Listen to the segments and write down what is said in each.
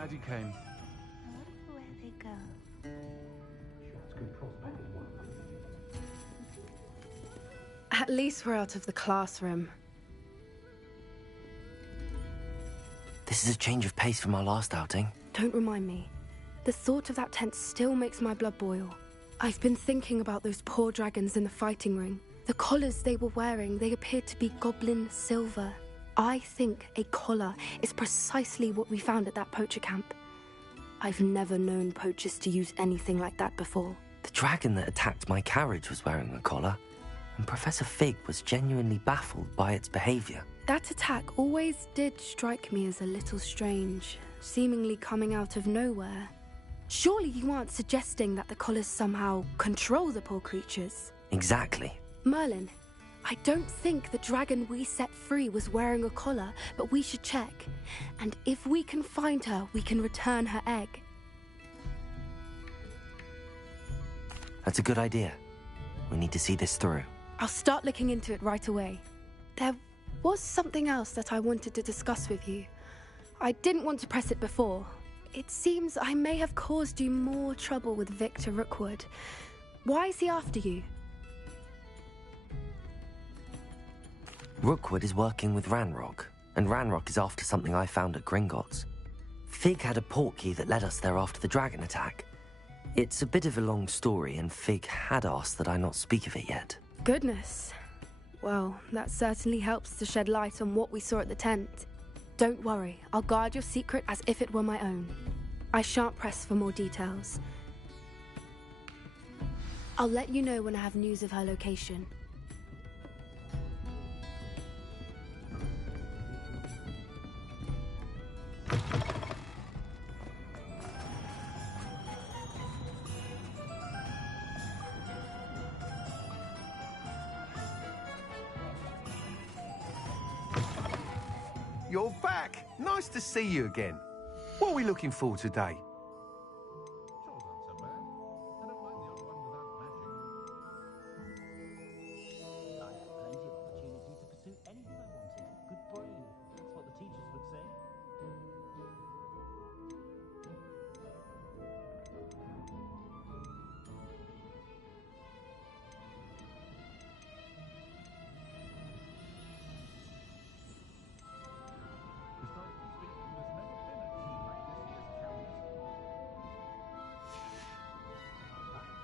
glad you came. Where they go? At least we're out of the classroom. This is a change of pace from our last outing. Don't remind me. The thought of that tent still makes my blood boil. I've been thinking about those poor dragons in the fighting ring. The collars they were wearing, they appeared to be goblin silver. I think a collar is precisely what we found at that poacher camp. I've never known poachers to use anything like that before. The dragon that attacked my carriage was wearing a collar, and Professor Fig was genuinely baffled by its behavior. That attack always did strike me as a little strange, seemingly coming out of nowhere. Surely you aren't suggesting that the collars somehow control the poor creatures? Exactly. Merlin, I don't think the dragon we set free was wearing a collar, but we should check. And if we can find her, we can return her egg. That's a good idea. We need to see this through. I'll start looking into it right away. There was something else that I wanted to discuss with you. I didn't want to press it before. It seems I may have caused you more trouble with Victor Rookwood. Why is he after you? Rookwood is working with Ranrock, and Ranrock is after something I found at Gringotts. Fig had a portkey that led us there after the dragon attack. It's a bit of a long story, and Fig had asked that I not speak of it yet. Goodness. Well, that certainly helps to shed light on what we saw at the tent. Don't worry, I'll guard your secret as if it were my own. I shan't press for more details. I'll let you know when I have news of her location. You're back! Nice to see you again. What are we looking for today?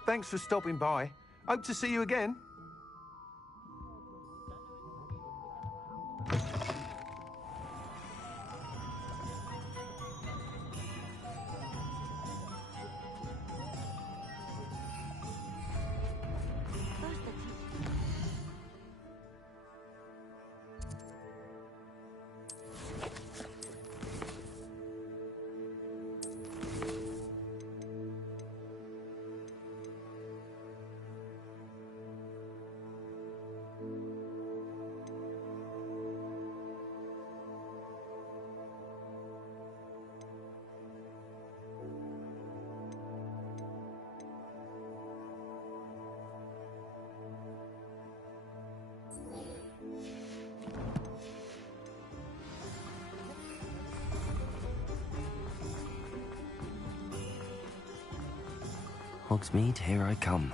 Thanks for stopping by. Hope to see you again. Hogsmeade, here I come.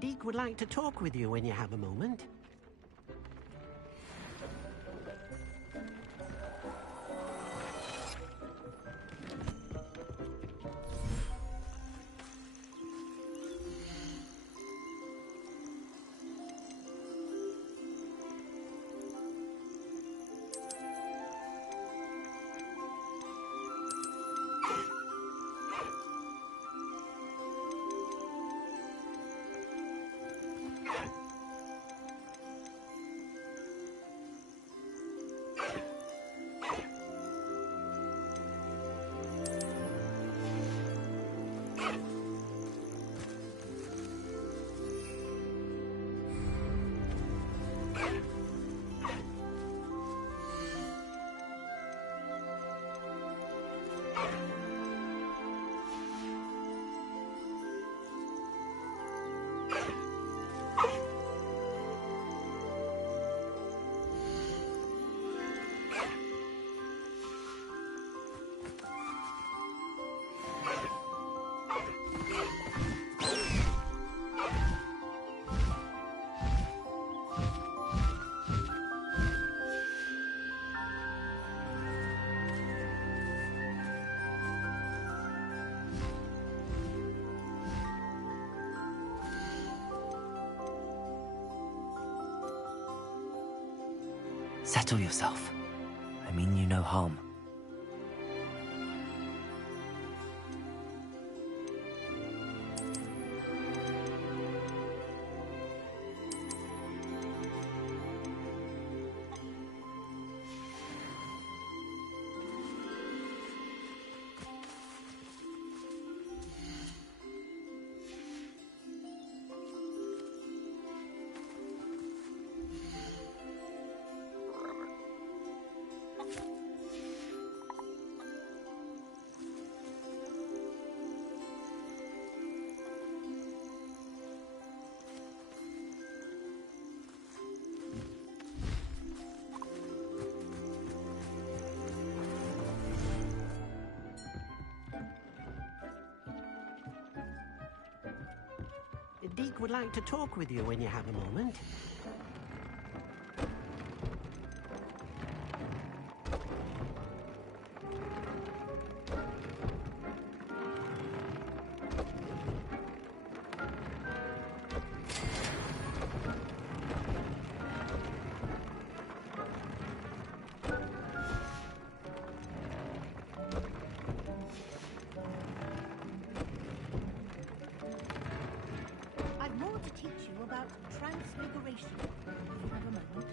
Deke would like to talk with you when you have a moment. Settle yourself. I mean you no harm. Deke would like to talk with you when you have a moment. I've more to teach you about transfiguration. If you have a moment.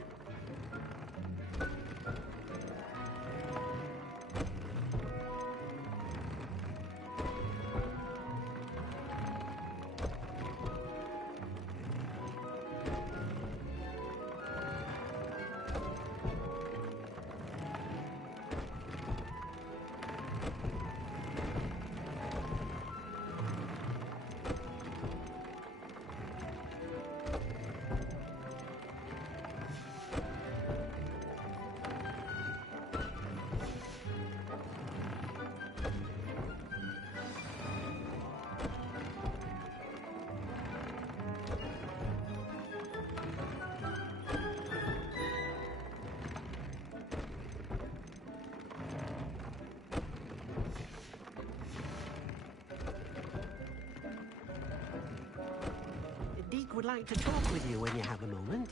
Deke would like to talk with you when you have a moment.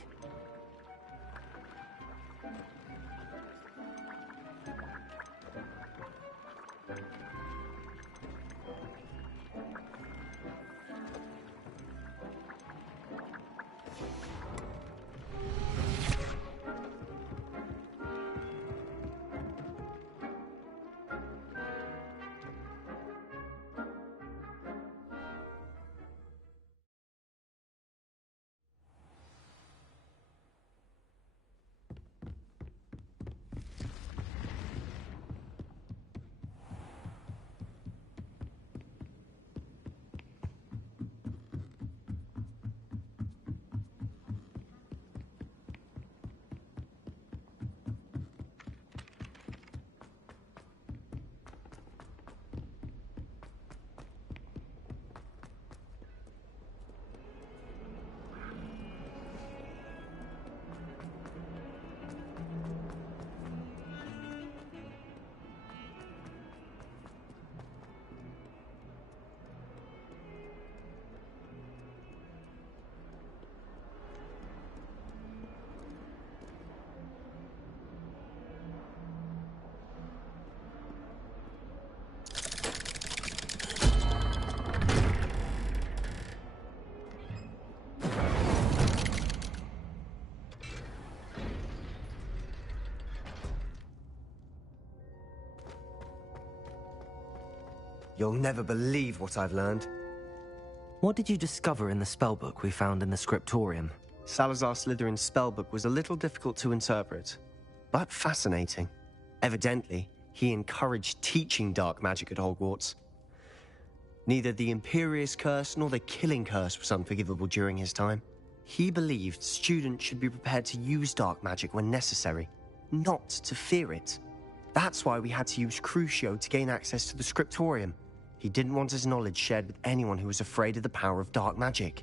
You'll never believe what I've learned. What did you discover in the spellbook we found in the scriptorium? Salazar Slytherin's spellbook was a little difficult to interpret, but fascinating. Evidently, he encouraged teaching dark magic at Hogwarts. Neither the Imperious Curse nor the Killing Curse was unforgivable during his time. He believed students should be prepared to use dark magic when necessary, not to fear it. That's why we had to use Crucio to gain access to the scriptorium. He didn't want his knowledge shared with anyone who was afraid of the power of dark magic.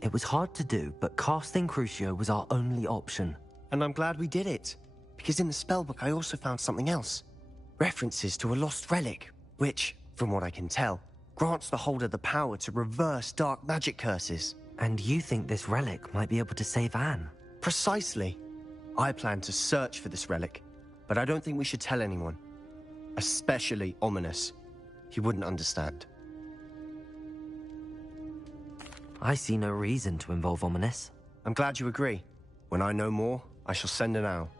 It was hard to do, but casting Crucio was our only option. And I'm glad we did it, because in the spellbook I also found something else. References to a lost relic, which, from what I can tell, grants the holder the power to reverse dark magic curses. And you think this relic might be able to save Anne? Precisely. I plan to search for this relic, but I don't think we should tell anyone. Especially Ominous. He wouldn't understand. I see no reason to involve Ominous. I'm glad you agree. When I know more, I shall send an owl.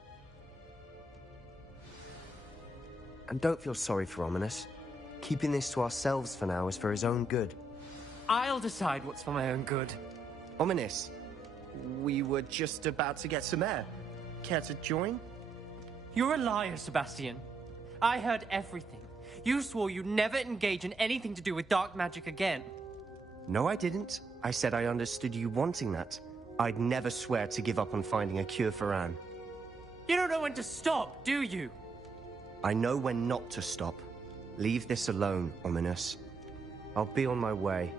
And don't feel sorry for Ominous. Keeping this to ourselves for now is for his own good. I'll decide what's for my own good. Ominous, we were just about to get some air. Care to join? You're a liar, Sebastian. I heard everything. You swore you'd never engage in anything to do with dark magic again. No, I didn't. I said I understood you wanting that. I'd never swear to give up on finding a cure for Anne. You don't know when to stop, do you? I know when not to stop. Leave this alone, Ominous. I'll be on my way.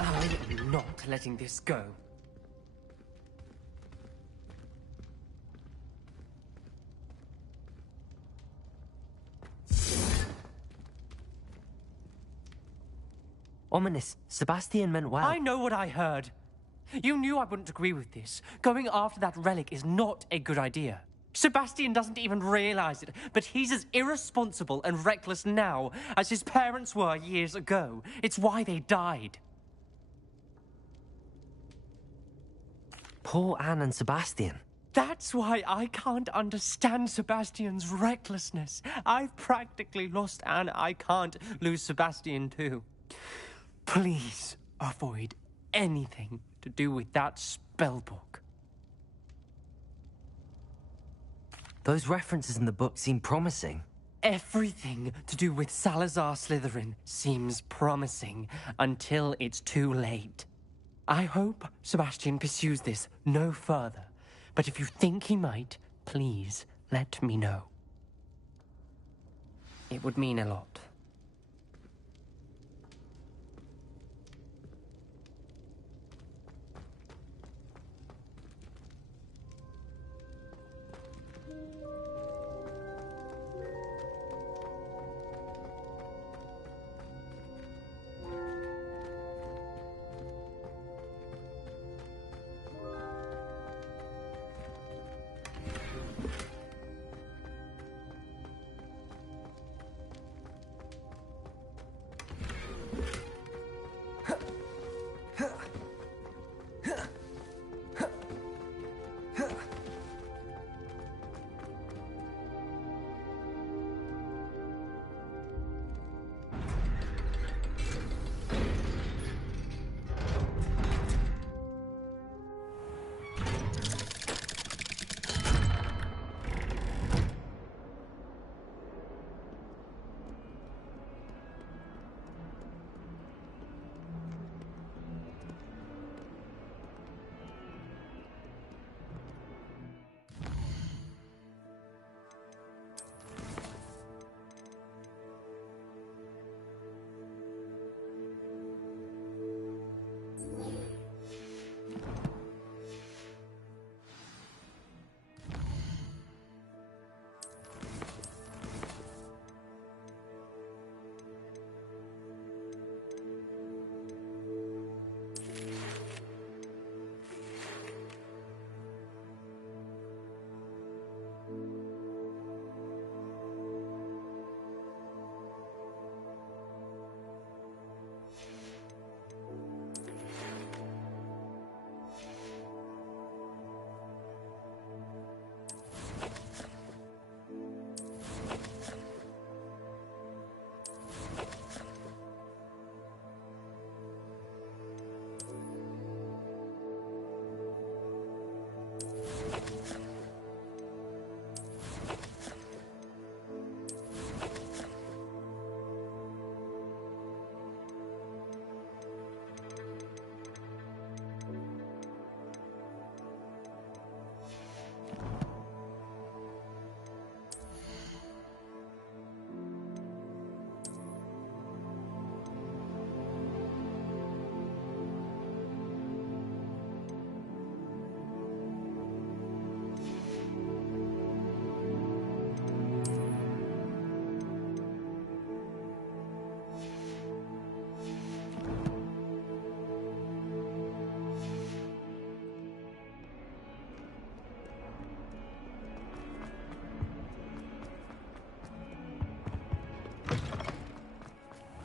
I'm not letting this go. Ominous, Sebastian meant well. I know what I heard. You knew I wouldn't agree with this. Going after that relic is not a good idea. Sebastian doesn't even realize it, but he's as irresponsible and reckless now as his parents were years ago. It's why they died. Poor Anne and Sebastian. That's why I can't understand Sebastian's recklessness. I've practically lost Anne. I can't lose Sebastian too. Please avoid anything to do with that spellbook. Those references in the book seem promising. Everything to do with Salazar Slytherin seems promising until it's too late. I hope Sebastian pursues this no further, but if you think he might, please let me know. It would mean a lot.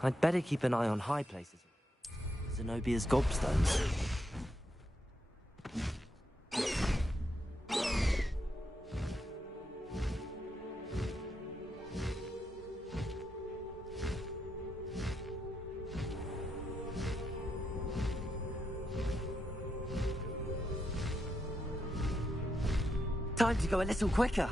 I'd better keep an eye on high places. Zenobia's gobstones. Time to go a little quicker.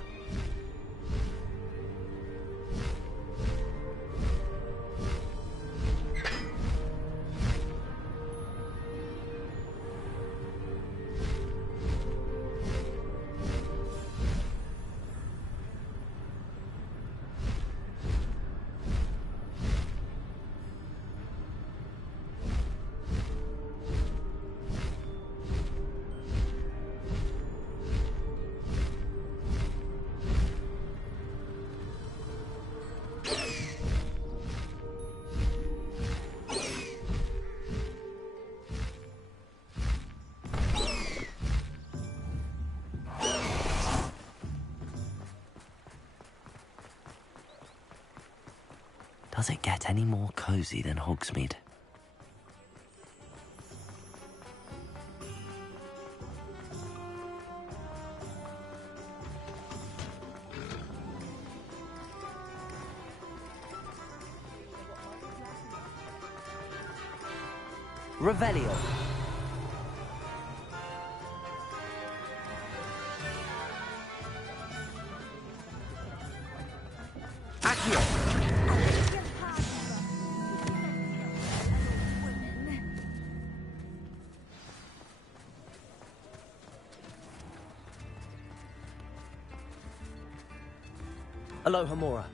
Does it get any more cozy than Hogsmeade? Revelio. Accio. Aloha Mora.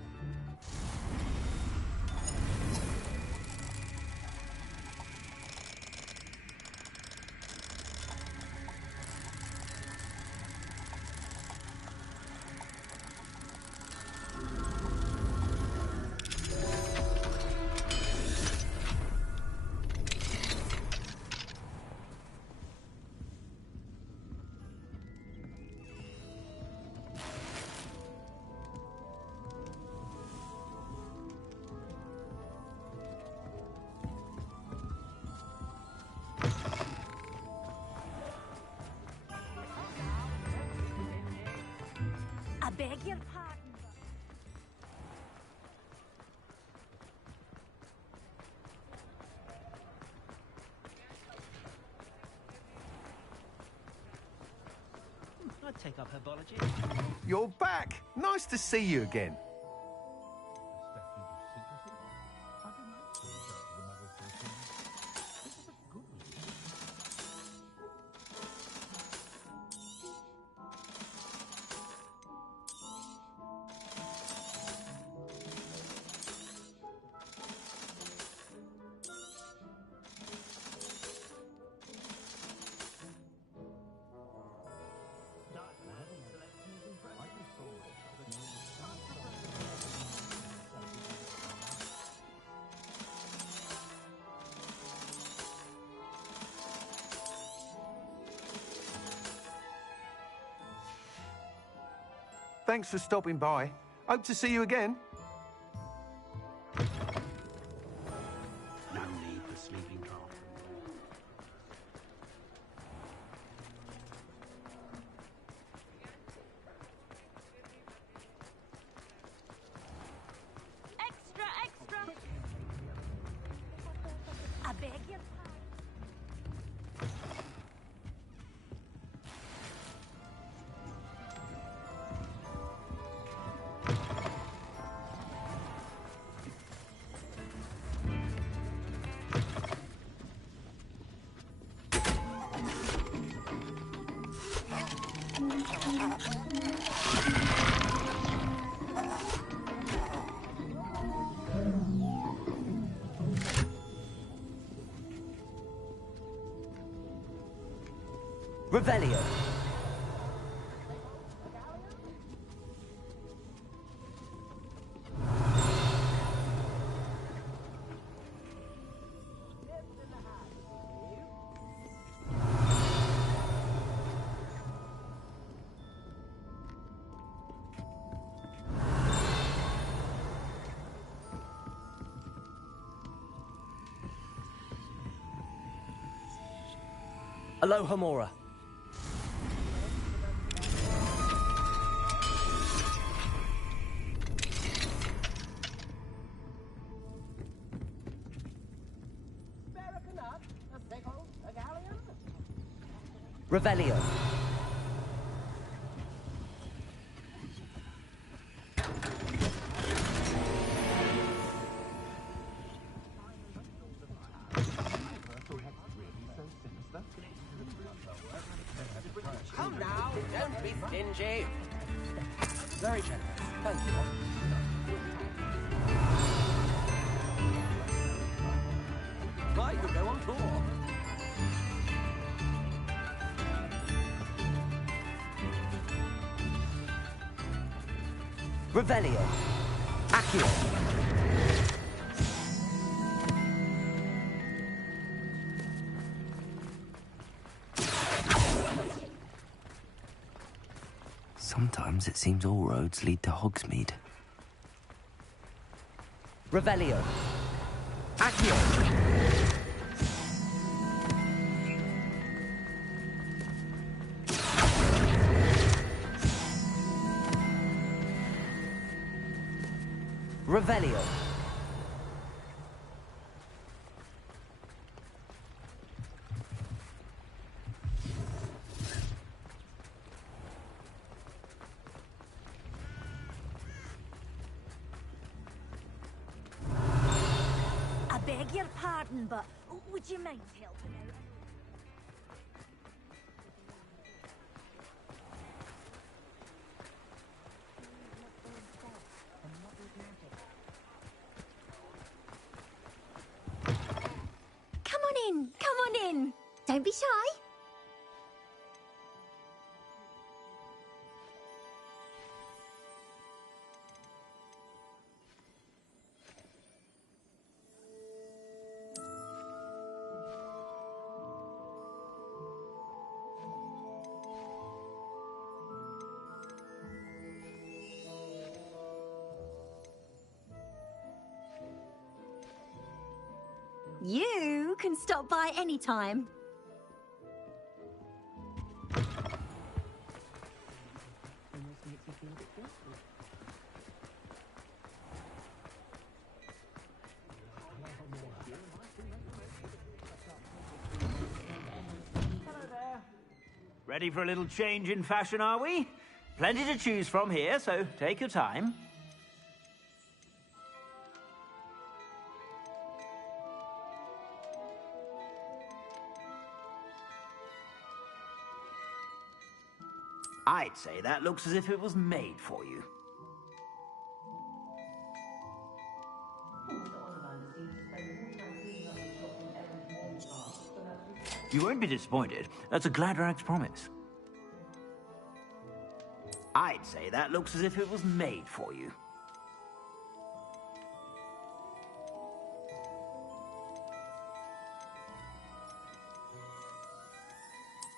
I beg your pardon. I'd take up herbology. You're back. Nice to see you again. Thanks for stopping by. Hope to see you again. No need for sleeping draft. Extra, extra. I beg your pardon. Revelio. Aloha Mora. Revelio. Come now, don't be stingy. Very generous. Thank you. Why you go on tour? Revelio. Accio. Sometimes it seems all roads lead to Hogsmeade. Revelio. Accio. Revelio. I beg your pardon, but would you mind helping out? Come on in. Come on in. Don't be shy. You can stop by anytime. Ready for a little change in fashion, are we? Plenty to choose from here, so take your time. I'd say that looks as if it was made for you. You won't be disappointed. That's a Gladrag's promise. I'd say that looks as if it was made for you.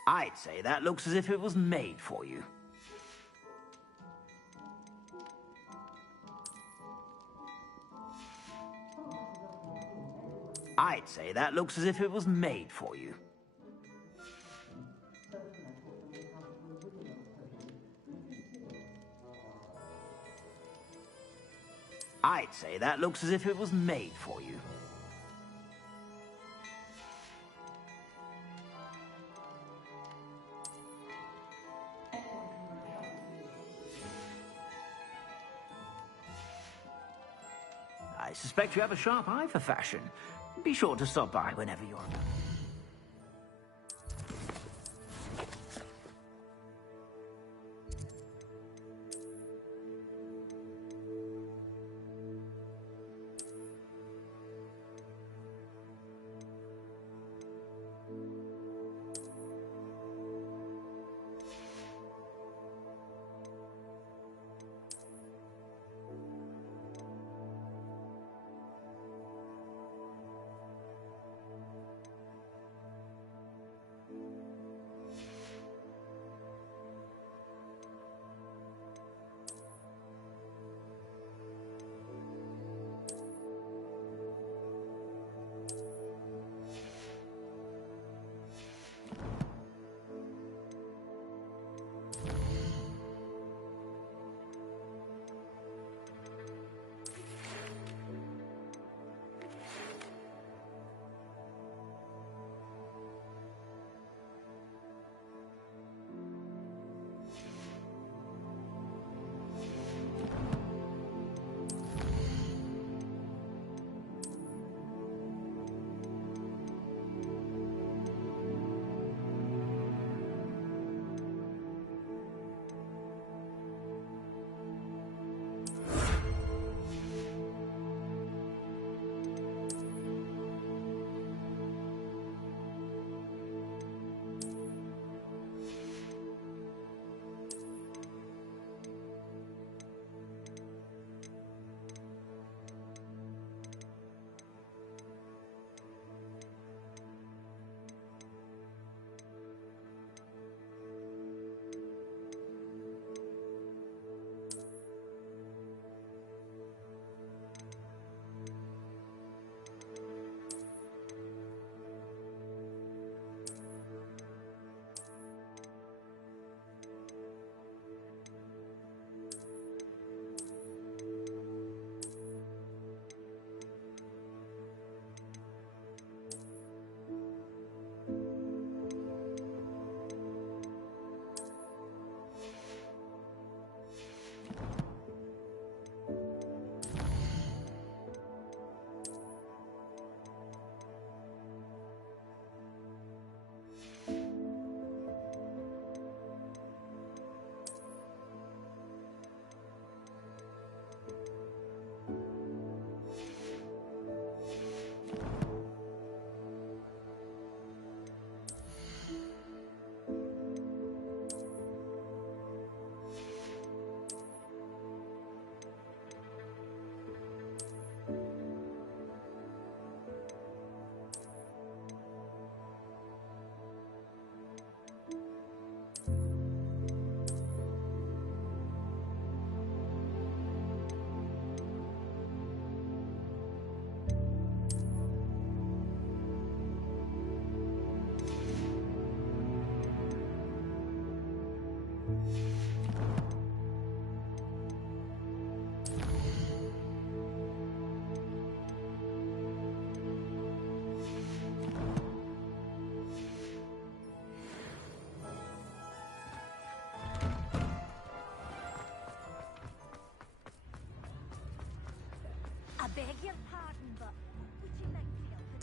I'd say that looks as if it was made for you. I'd say that looks as if it was made for you. I'd say that looks as if it was made for you. I suspect you have a sharp eye for fashion. Be sure to stop by whenever you're about.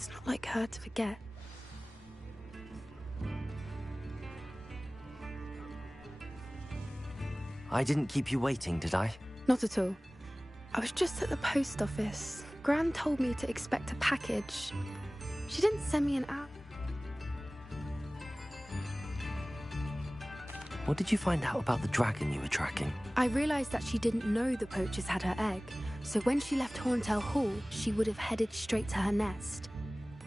It's not like her to forget. I didn't keep you waiting, did I? Not at all. I was just at the post office. Gran told me to expect a package. She didn't send me an app. What did you find out about the dragon you were tracking? I realized that she didn't know the poachers had her egg, so when she left Horntail Hall, she would have headed straight to her nest.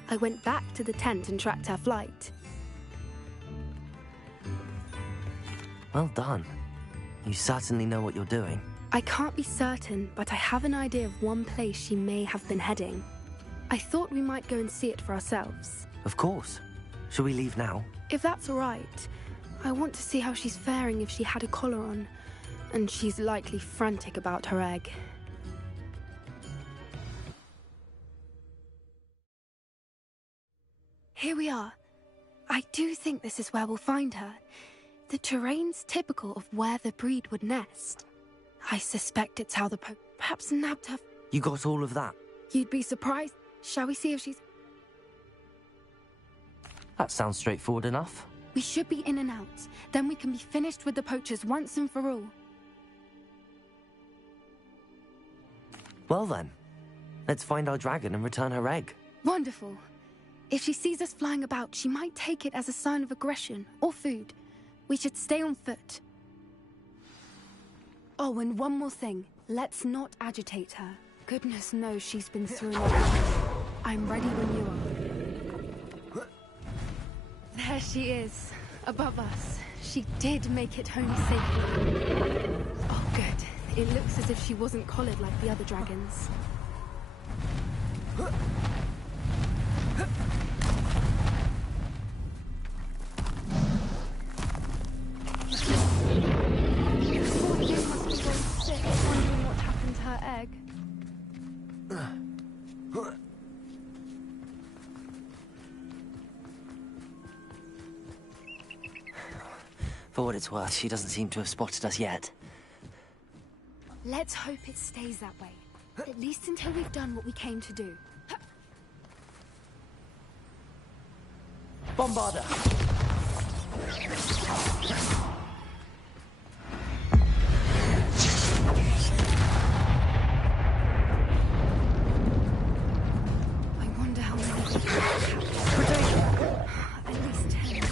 I went back to the tent and tracked her flight. Well done. You certainly know what you're doing. I can't be certain, but I have an idea of one place she may have been heading. I thought we might go and see it for ourselves. Of course. Shall we leave now? If that's all right. I want to see how she's faring if she had a collar on. And she's likely frantic about her egg. Here we are. I do think this is where we'll find her. The terrain's typical of where the breed would nest. I suspect it's how the perhaps nabbed her. You got all of that? You'd be surprised. Shall we see if she's... That sounds straightforward enough. We should be in and out. Then we can be finished with the poachers once and for all. Well then, let's find our dragon and return her egg. Wonderful. If she sees us flying about, she might take it as a sign of aggression or food. We should stay on foot. Oh, and one more thing. Let's not agitate her. Goodness knows she's been through enough. I'm ready when you are. There she is, above us. She did make it home safely. Oh, good. It looks as if she wasn't collared like the other dragons. Poor thing must be very sick, wondering what happened to her egg. For what it's worth, she doesn't seem to have spotted us yet. Let's hope it stays that way. At least until we've done what we came to do. Bombarder! I wonder how many we can at least 10 usually.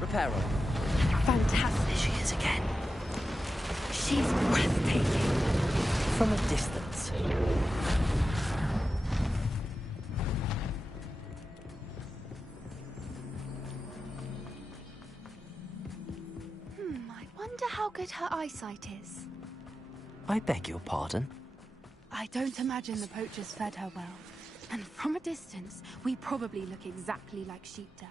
Reparo. Fantastic. She is again. She's breathtaking. From a distance. I wonder how good her eyesight is. I beg your pardon? I don't imagine the poachers fed her well. And from a distance, we probably look exactly like sheep to her.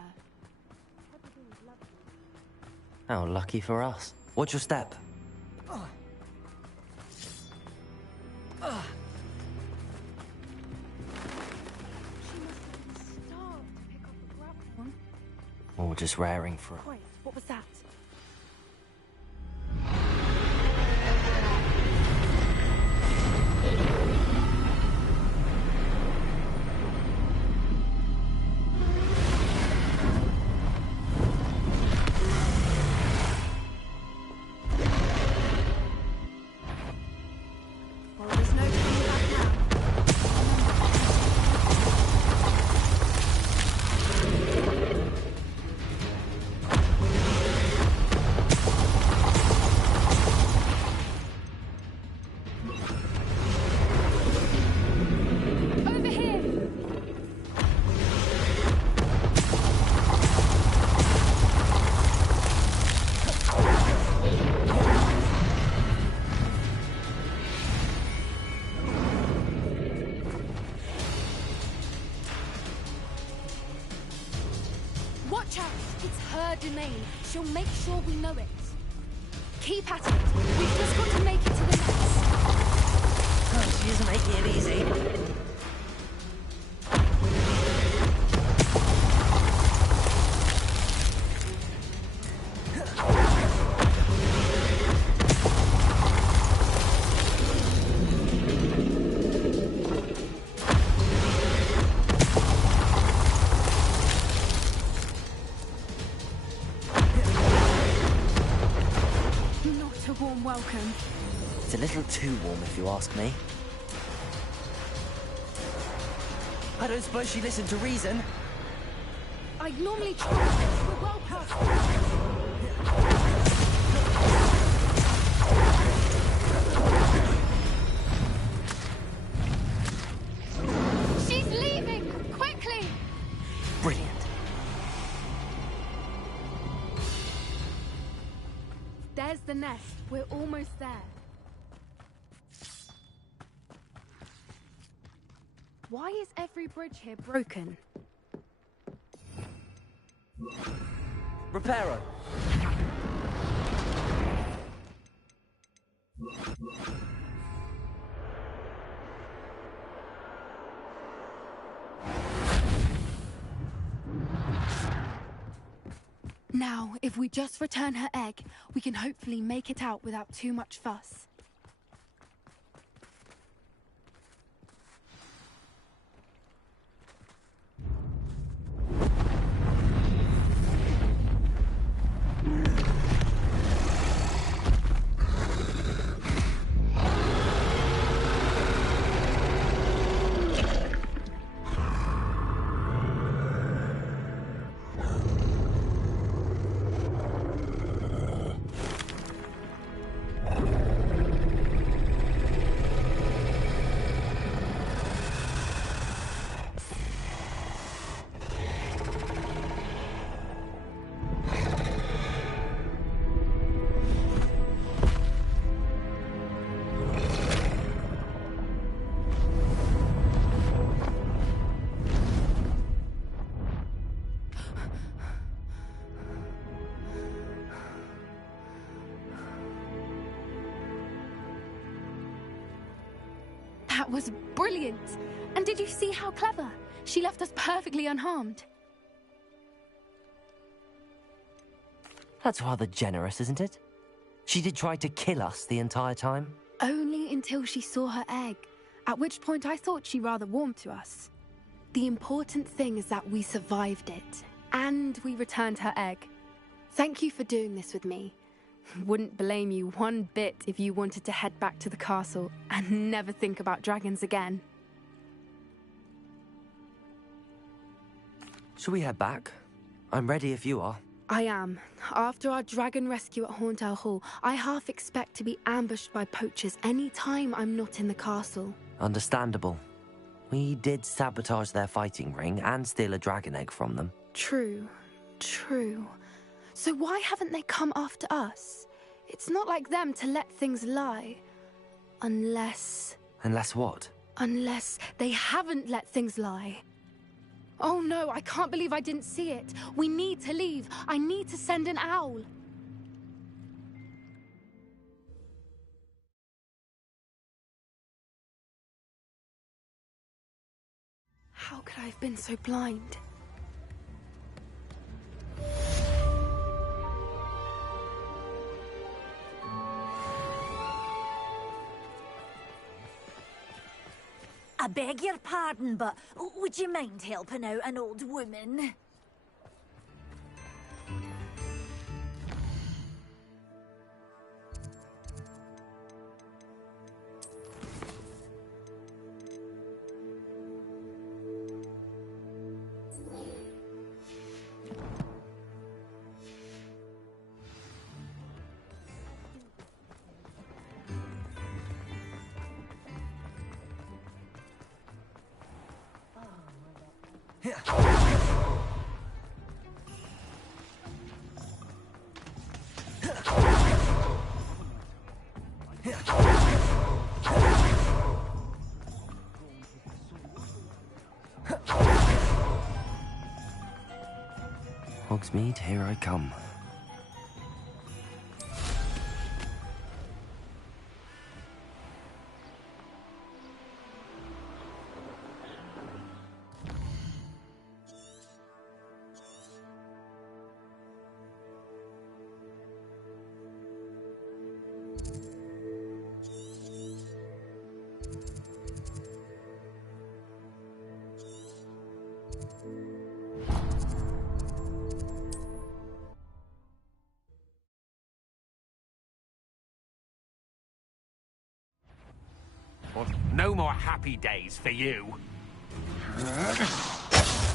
How lucky for us. Watch your step. She must have been starved to pick up a grab one. Or just raring for Wait, what was that? Well, there's no coming back now. Over here! Watch out! It's her domain. She'll make sure we know it. Keep at it. We've just got to make it to the nest. She's making it easy. Not a warm welcome. It's a little too warm, if you ask me. I don't suppose she listened to reason. I normally try. We're well past. She's leaving! Quickly! Brilliant. There's the nest. We're almost there. Why is every bridge here broken? Reparo. Now, if we just return her egg, we can hopefully make it out without too much fuss. That was brilliant! And did you see how clever? She left us perfectly unharmed. That's rather generous, isn't it? She did try to kill us the entire time. Only until she saw her egg, at which point I thought she rather warmed to us. The important thing is that we survived it, and we returned her egg. Thank you for doing this with me. Wouldn't blame you one bit if you wanted to head back to the castle and never think about dragons again. Shall we head back? I'm ready if you are. I am. After our dragon rescue at Hauntow Hall, I half expect to be ambushed by poachers any time I'm not in the castle. Understandable. We did sabotage their fighting ring and steal a dragon egg from them. True. So why haven't they come after us? It's not like them to let things lie. Unless what? Unless they haven't let things lie. Oh no, I can't believe I didn't see it. We need to leave. I need to send an owl. How could I have been so blind? I beg your pardon, but would you mind helping out an old woman? Hogsmeade, here I come. No more happy days for you.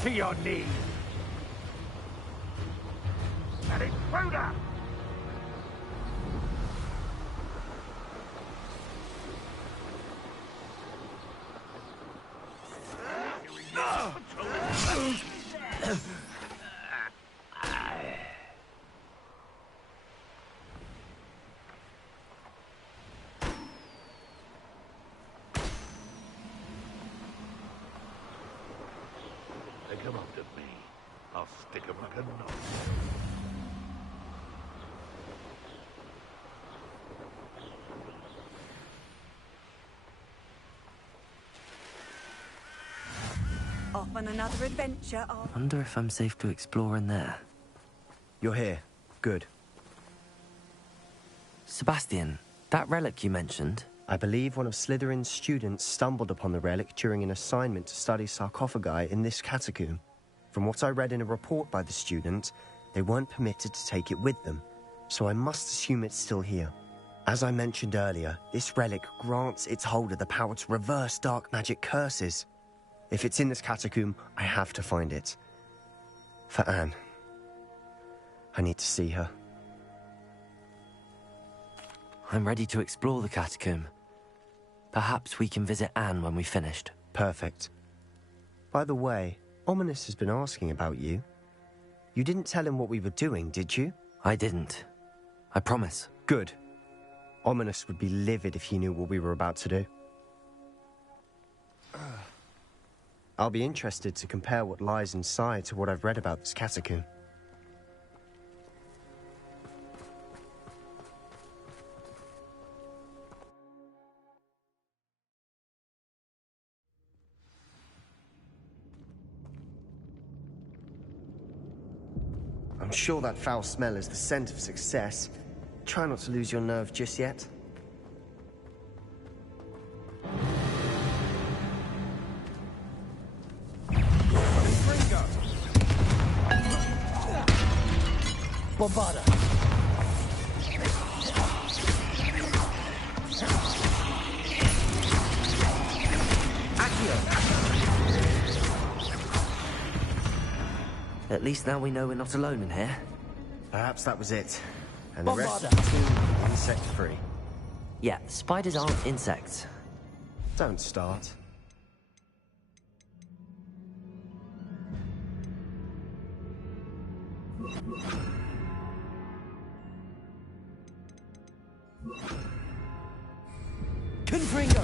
To your knees. An intruder! Take 'em up to me. I'll stick 'em like a knot. Off on another adventure, Wonder if I'm safe to explore in there. You're here. Good. Sebastian, that relic you mentioned, I believe one of Slytherin's students stumbled upon the relic during an assignment to study sarcophagi in this catacomb. From what I read in a report by the student, they weren't permitted to take it with them, so I must assume it's still here. As I mentioned earlier, this relic grants its holder the power to reverse dark magic curses. If it's in this catacomb, I have to find it. For Anne. I need to see her. I'm ready to explore the catacomb. Perhaps we can visit Anne when we've finished. Perfect. By the way, Ominous has been asking about you. You didn't tell him what we were doing, did you? I didn't. I promise. Good. Ominous would be livid if he knew what we were about to do. I'll be interested to compare what lies inside to what I've read about this catacomb. I'm sure that foul smell is the scent of success. Try not to lose your nerve just yet. Bombarda. At least now we know we're not alone in here. Perhaps that was it. And the rest of Bombarda. the team insect-free. Yeah, spiders aren't insects. Don't start. Confringo.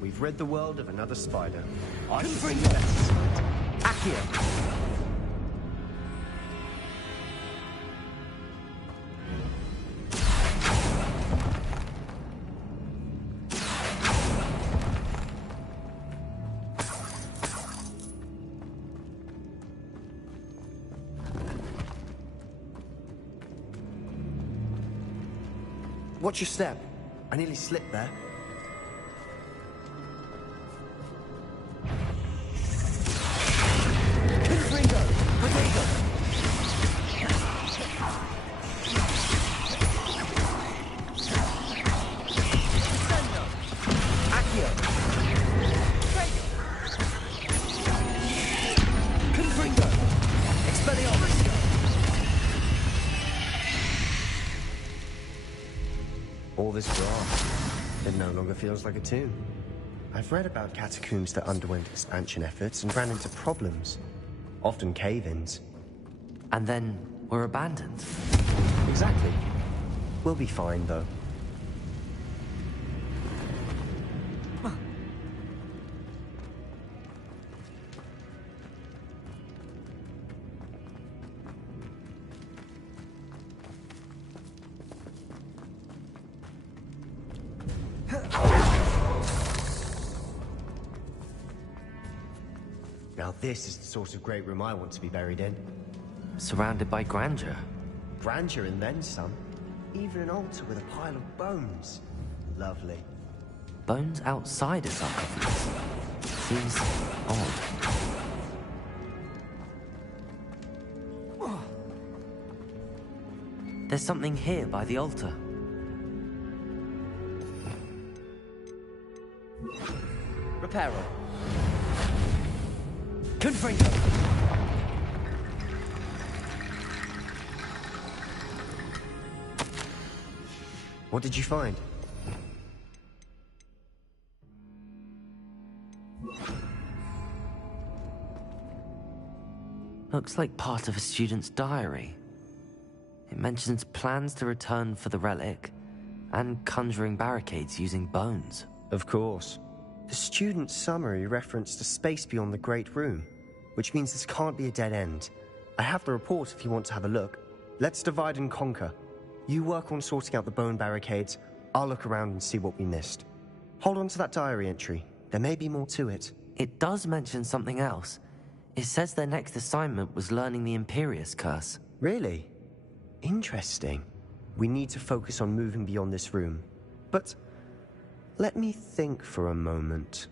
We've rid the world of another spider. Confringo. Accio! Watch your step. I nearly slipped there. Confringo. Bodega. Accio. Confringo. Expelliarmus. All this grass, it no longer feels like a tomb. I've read about catacombs that underwent expansion efforts and ran into problems. Often cave-ins. And then we're abandoned. Exactly. We'll be fine, though. Now this is the sort of great room I want to be buried in. surrounded by grandeur. Grandeur and then some. Even an altar with a pile of bones. Lovely. Bones outside a sarcophagus. Seems odd. There's something here by the altar. Reparo. Confringo. What did you find? Looks like part of a student's diary. It mentions plans to return for the relic and conjuring barricades using bones. Of course. The student's summary referenced a space beyond the Great Room, which means this can't be a dead end. I have the report if you want to have a look. Let's divide and conquer. You work on sorting out the bone barricades. I'll look around and see what we missed. Hold on to that diary entry. There may be more to it. It does mention something else. It says their next assignment was learning the Imperius Curse. Really? Interesting. We need to focus on moving beyond this room. But let me think for a moment.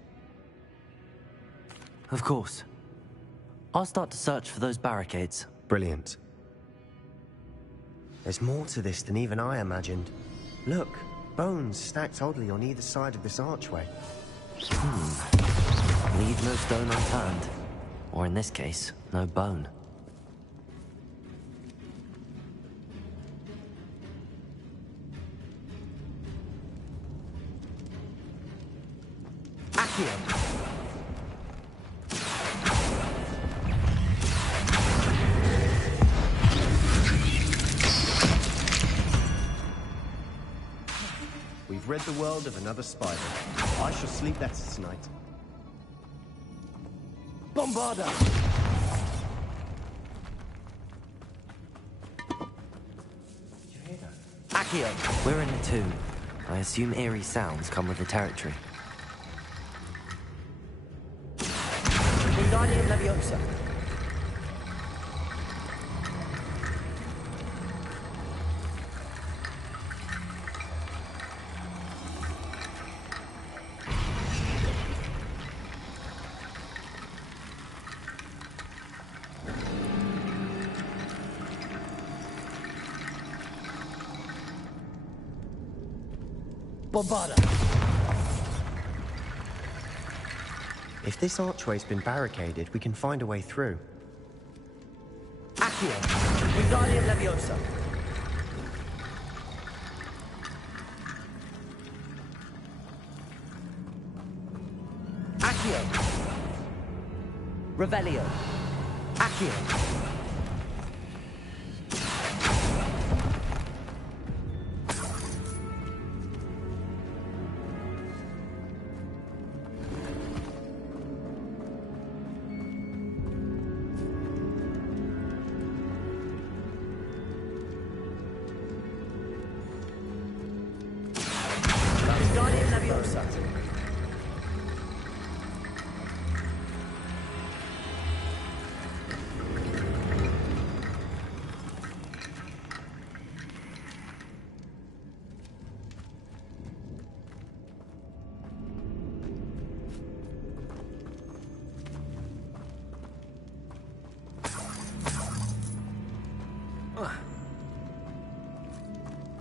Of course. I'll start to search for those barricades. Brilliant. There's more to this than even I imagined. Look, bones stacked oddly on either side of this archway. Leave no stone unturned. Or in this case, no bone. Accio. We've rid the world of another spider. I shall sleep better tonight. Bombarda. Accio. We're in a tomb. I assume eerie sounds come with the territory. Wingardium Leviosa. Bombarda. If this archway's been barricaded, we can find a way through. Accio. Wingardium Leviosa. Accio. Revelio. Accio. Wingardium Leviosa.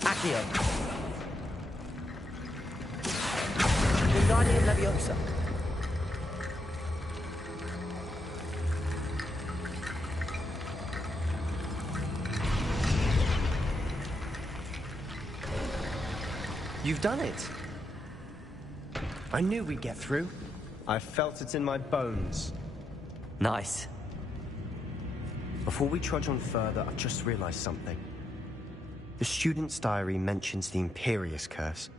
Accio. Wingardium Leviosa. You've done it. I knew we'd get through. I felt it in my bones. Nice. Before we trudge on further, I've just realized something. The student's diary mentions the Imperius Curse.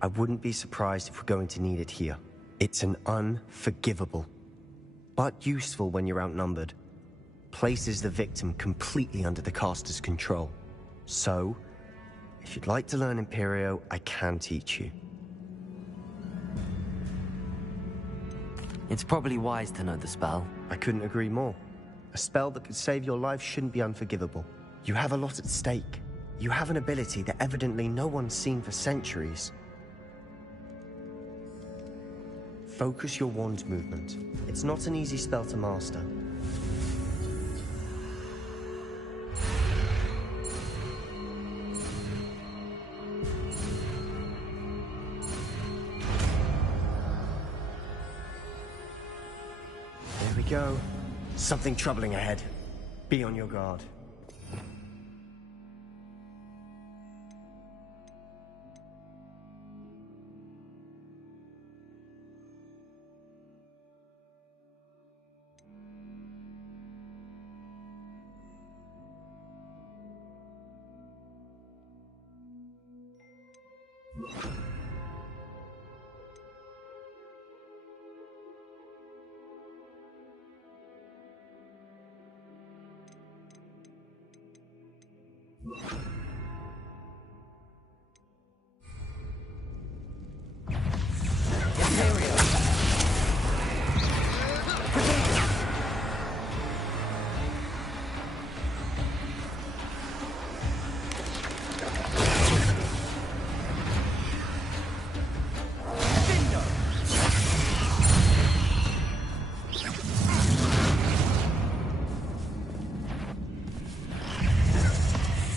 I wouldn't be surprised if we're going to need it here. It's an unforgivable, but useful when you're outnumbered. Places the victim completely under the caster's control. So, if you'd like to learn Imperio, I can teach you. It's probably wise to know the spell. I couldn't agree more. A spell that could save your life shouldn't be unforgivable. You have a lot at stake. You have an ability that evidently no one's seen for centuries. Focus your wand movement. It's not an easy spell to master. There we go. Something troubling ahead. Be on your guard.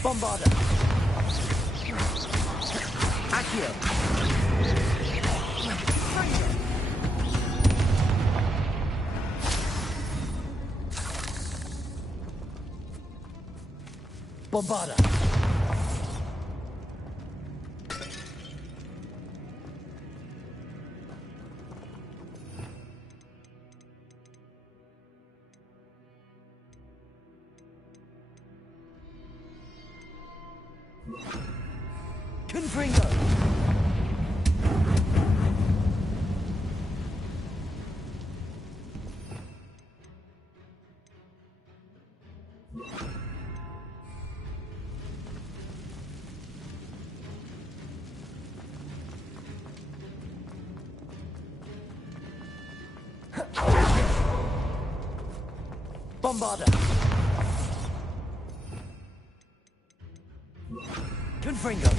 Bombarda. Accio. Bombarda. Confringo. Bombarda. Confringo.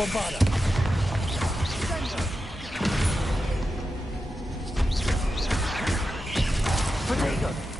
Bombarda. Protego.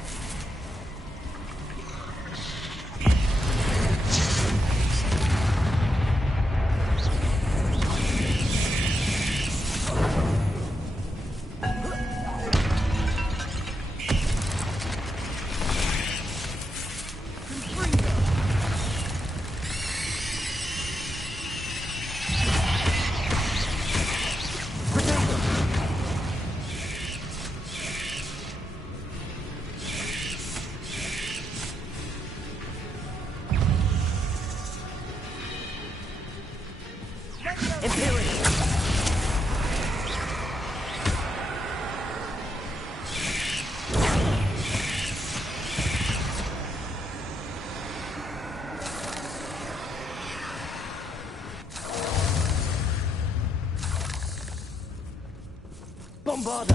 Bombarda!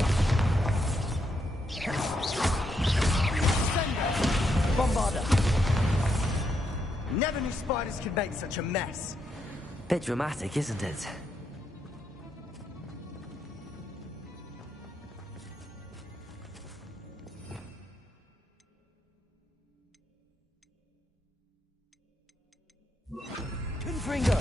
Bombarda! Never knew spiders could make such a mess. Bit dramatic, isn't it? Confringo!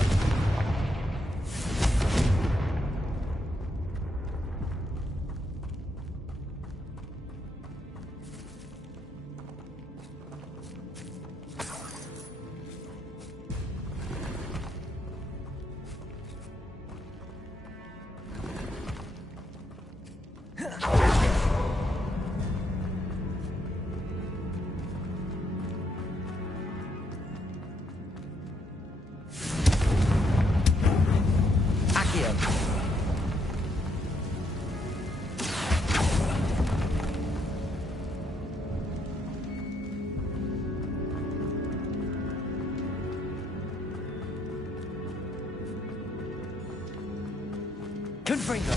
Confringo!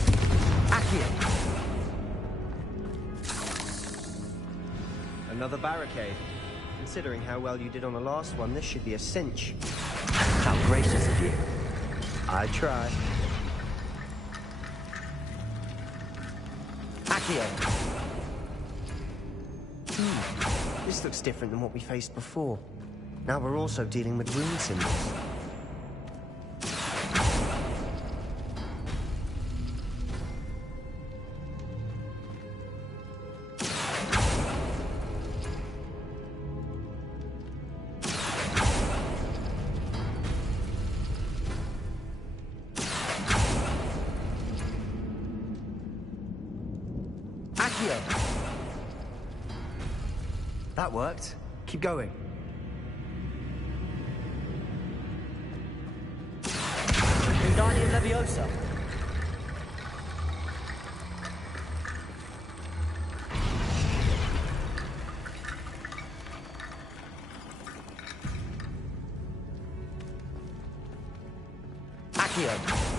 Accio! Another barricade. Considering how well you did on the last one, this should be a cinch. How gracious of you. I try. Accio! This looks different than what we faced before. Now we're also dealing with rune symbols. That worked. Keep going. Wingardium Leviosa! Accio!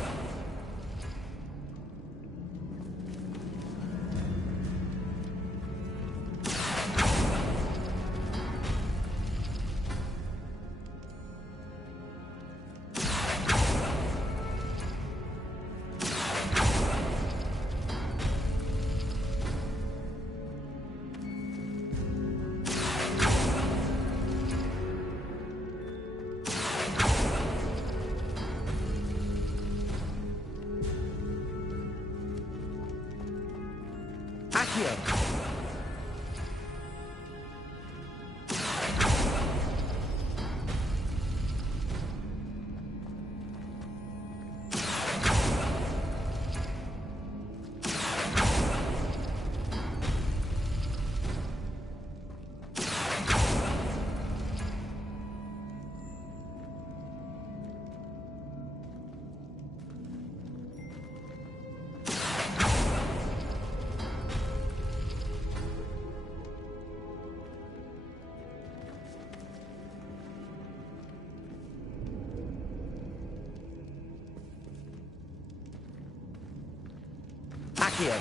Accio!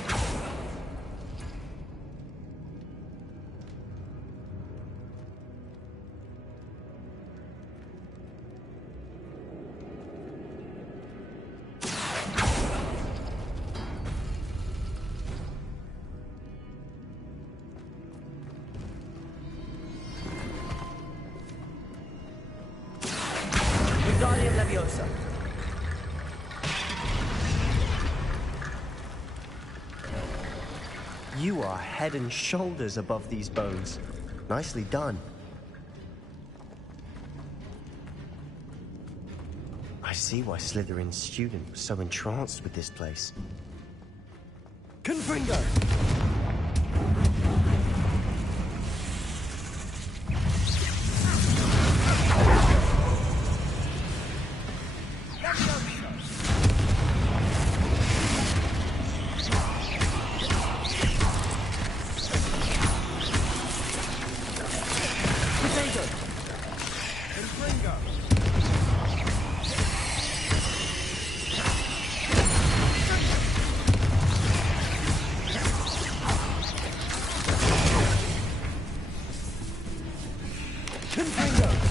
Wingardium Leviosa! You are head and shoulders above these bones. Nicely done. I see why Slytherin's student was so entranced with this place. Confringo! Confringo.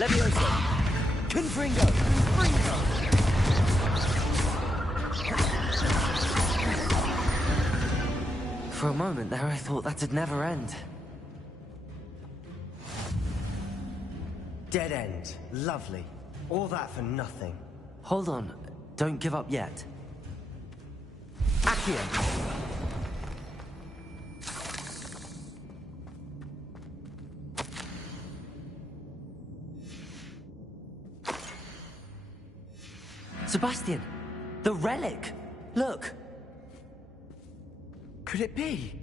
Levioso. Confringo. For a moment there, I thought that'd never end. Dead end. Lovely. All that for nothing. Hold on. Don't give up yet. Accio. Sebastian! The relic! Look! Could it be?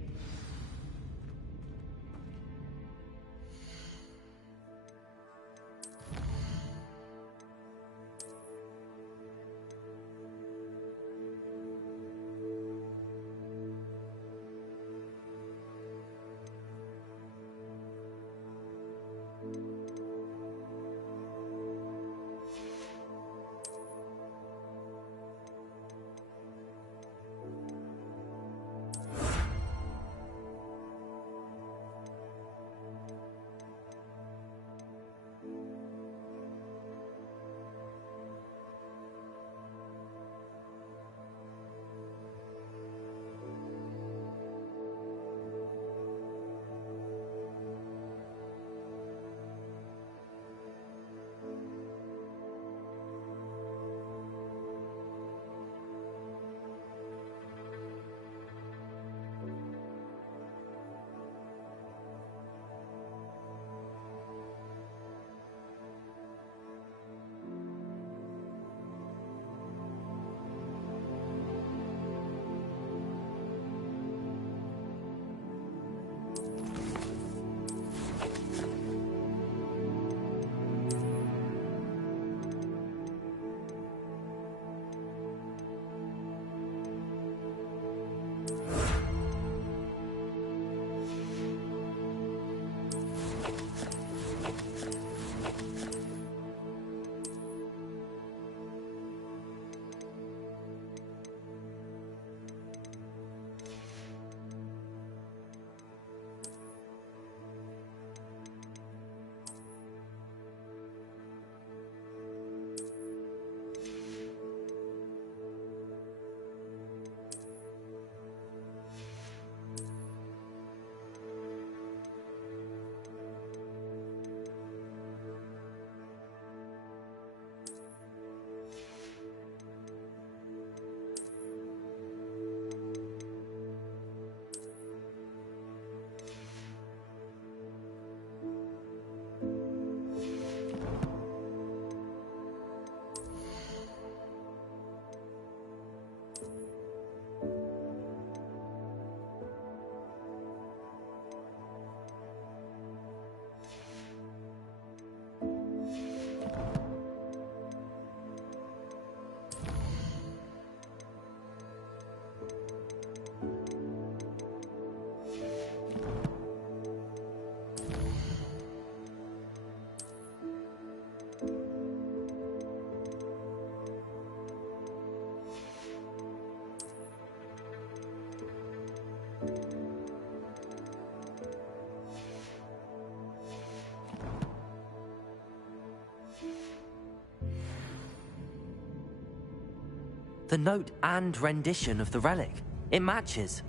The note and rendition of the relic. It matches.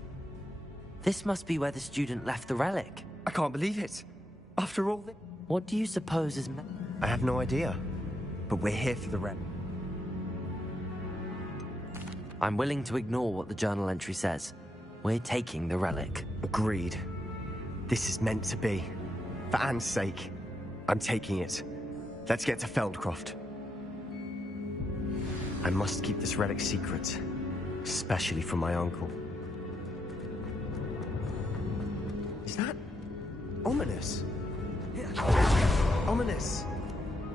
This must be where the student left the relic. I can't believe it. After all this... What do you suppose is... I have no idea. But we're here for the relic. I'm willing to ignore what the journal entry says. We're taking the relic. Agreed. This is meant to be. For Anne's sake, I'm taking it. Let's get to Feldcroft. I must keep this relic secret, especially from my uncle. Is that ominous? Ominous!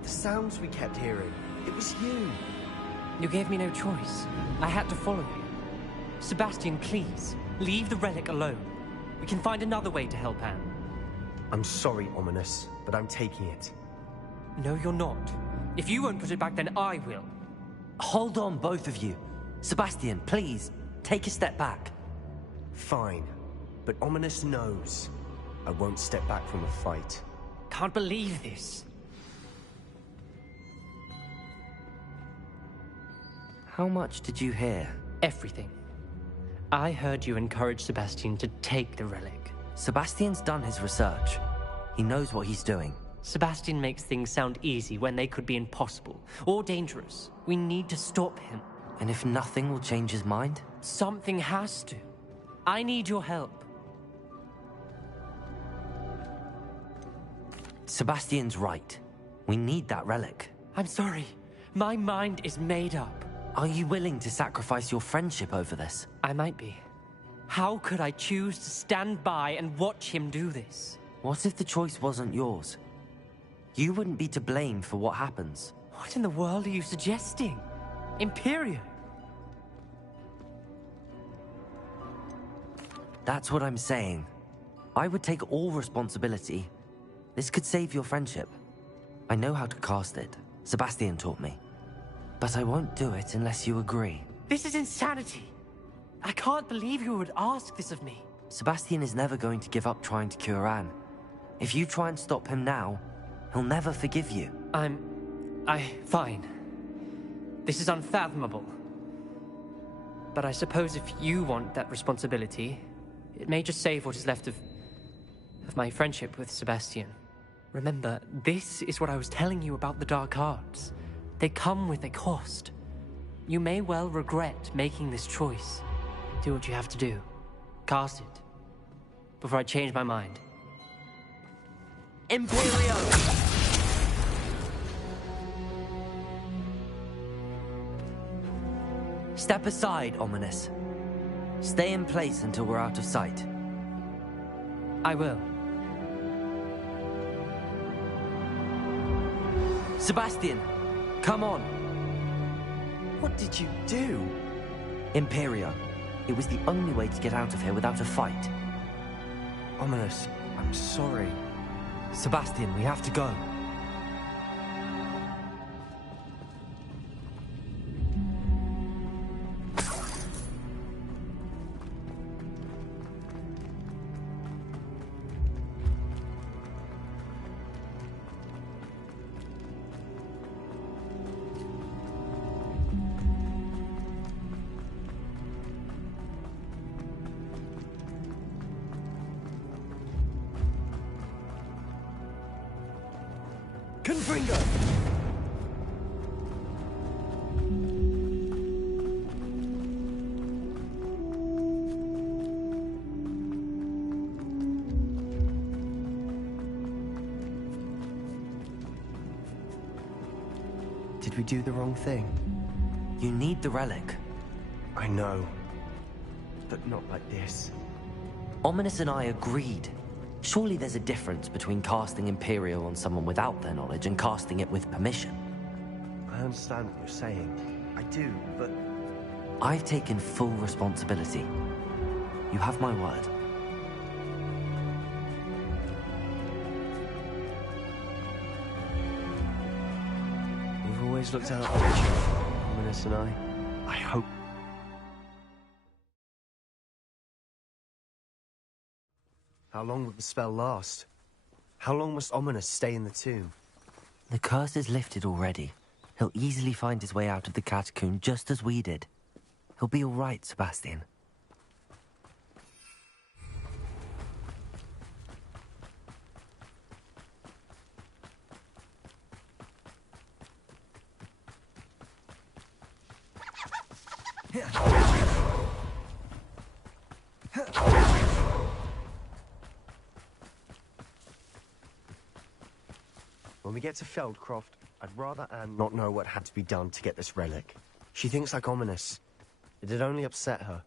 The sounds we kept hearing. It was you. You gave me no choice. I had to follow you. Sebastian, please, leave the relic alone. We can find another way to help Anne. I'm sorry, Ominous, but I'm taking it. No, you're not. If you won't put it back, then I will. Hold on, both of you. Sebastian, please, take a step back. Fine, but Ominous knows I won't step back from a fight. Can't believe this. How much did you hear? Everything. I heard you encourage Sebastian to take the relic. Sebastian's done his research. He knows what he's doing. Sebastian makes things sound easy when they could be impossible or dangerous. We need to stop him. And if nothing will change his mind? Something has to. I need your help. Sebastian's right. We need that relic. I'm sorry. My mind is made up. Are you willing to sacrifice your friendship over this? I might be. How could I choose to stand by and watch him do this? What if the choice wasn't yours? You wouldn't be to blame for what happens. What in the world are you suggesting? Imperio? That's what I'm saying. I would take all responsibility. This could save your friendship. I know how to cast it. Sebastian taught me. But I won't do it unless you agree. This is insanity. I can't believe you would ask this of me. Sebastian is never going to give up trying to cure Anne. If you try and stop him now, he'll never forgive you. Fine. This is unfathomable. But I suppose if you want that responsibility, it may just save what is left of my friendship with Sebastian. Remember, this is what I was telling you about the dark arts. They come with a cost. You may well regret making this choice. Do what you have to do. Cast it. Before I change my mind. Imperio! Step aside, Ominous. Stay in place until we're out of sight. I will. Sebastian, come on. What did you do? Imperio. It was the only way to get out of here without a fight. Ominous, I'm sorry. Sebastian, we have to go. Confringo! Did we do the wrong thing? You need the relic. I know. But not like this. Ominous and I agreed. Surely there's a difference between casting Imperio on someone without their knowledge and casting it with permission. I understand what you're saying. I do, but... I've taken full responsibility. You have my word. We've always looked out for each other, Ominous and I hope... How long will the spell last? How long must Ominous stay in the tomb? The curse is lifted already. He'll easily find his way out of the catacomb just as we did. He'll be all right, Sebastian. When we get to Feldcroft, I'd rather Anne not know what had to be done to get this relic. She thinks like ominous. It'd only upset her.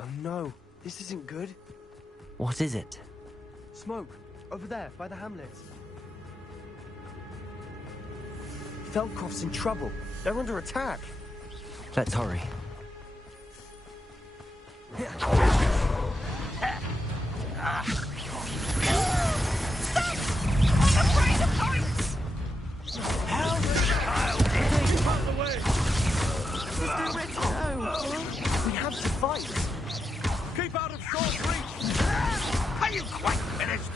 Oh no, this isn't good. What is it? Smoke, over there, by the hamlet. Feldcroft's in trouble. They're under attack. Let's hurry. We have to fight. Keep out of short reach! Are you quite finished?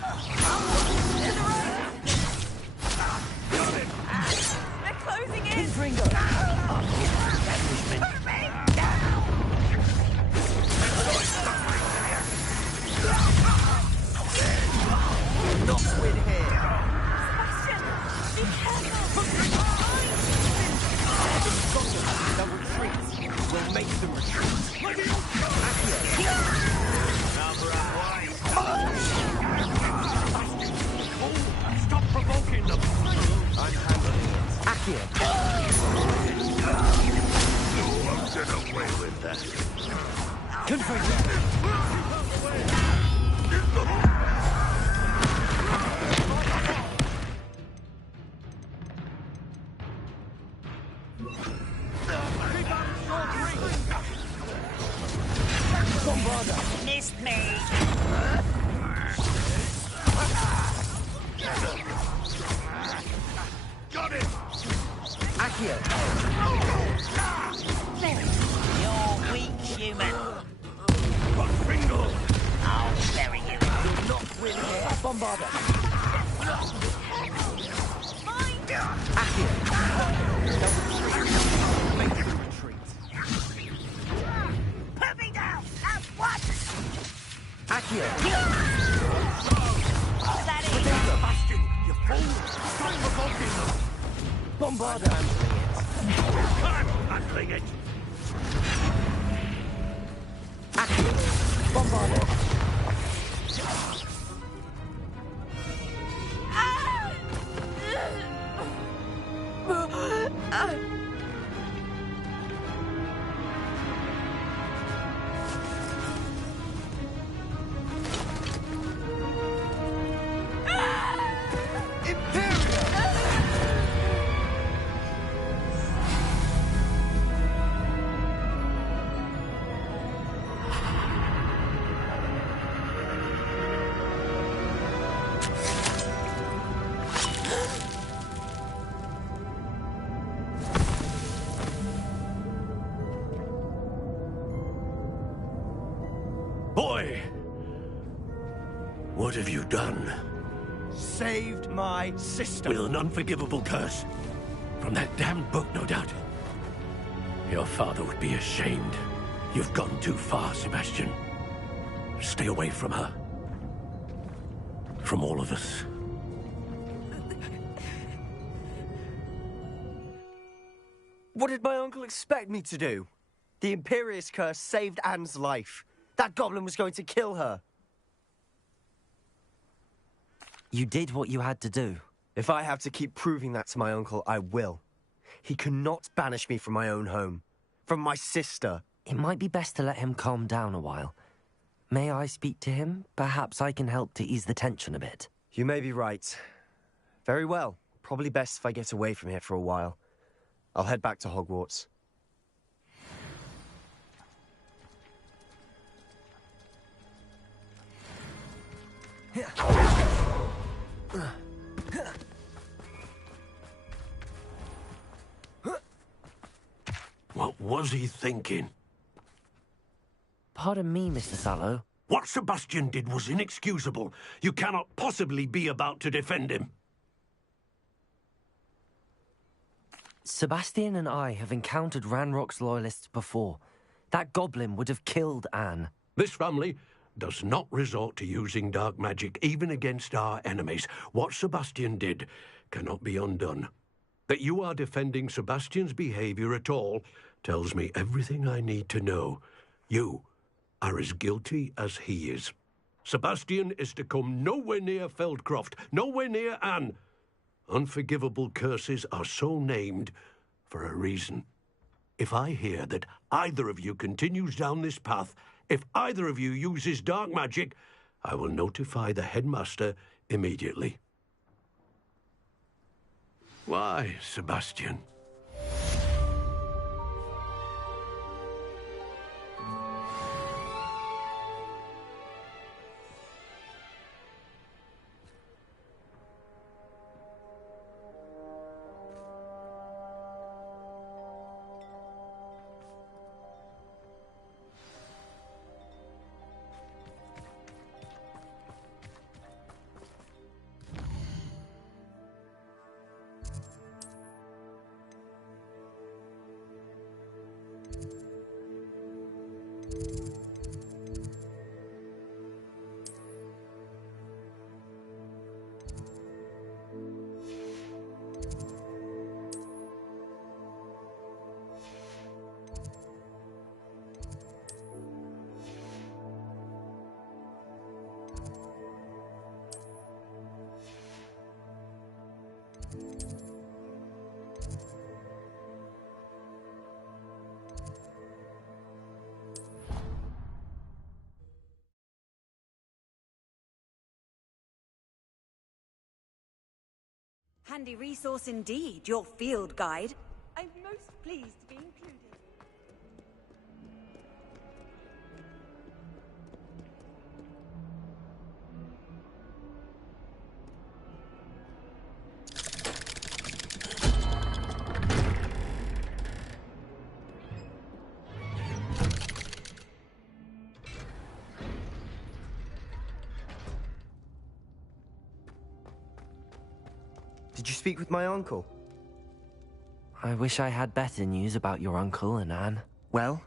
They're closing in! Not win here. Sebastian, be careful! They'll retreat. We'll make them retreat. Stop provoking them! I'm handling it. Accio! You won't get away with that. Missed me! Got it! Accio! You're weak, human. Ringo! I'll bury you. You'll not win here. Bombarda! Make them retreat. Put me down at once! Accio! Is that it? Sebastian, you fool! Stop provoking them! Bombarda! I'm handling it! Accio! Bombarda! Boy! What have you done? Saved my sister. With an unforgivable curse. From that damned book, no doubt. Your father would be ashamed. You've gone too far, Sebastian. Stay away from her. From all of us. What did my uncle expect me to do? The Imperious curse saved Anne's life. That goblin was going to kill her. You did what you had to do. If I have to keep proving that to my uncle, I will. He cannot banish me from my own home. From my sister. It might be best to let him calm down a while. May I speak to him? Perhaps I can help to ease the tension a bit. You may be right. Very well. Probably best if I get away from here for a while. I'll head back to Hogwarts. What was he thinking? Pardon me, Mr. Sallow. What Sebastian did was inexcusable. You cannot possibly be about to defend him. Sebastian and I have encountered Ranrock's loyalists before. That goblin would have killed Anne. This family does not resort to using dark magic even against our enemies. What Sebastian did cannot be undone. That you are defending Sebastian's behavior at all tells me everything I need to know. You are as guilty as he is. Sebastian is to come nowhere near Feldcroft, nowhere near Anne. Unforgivable curses are so named for a reason. If I hear that either of you continues down this path, if either of you uses dark magic, I will notify the headmaster immediately. Why, Sebastian? Handy resource indeed, your field guide. I'm most pleased to be included. Did you speak with my uncle? I wish I had better news about your uncle and Anne. Well,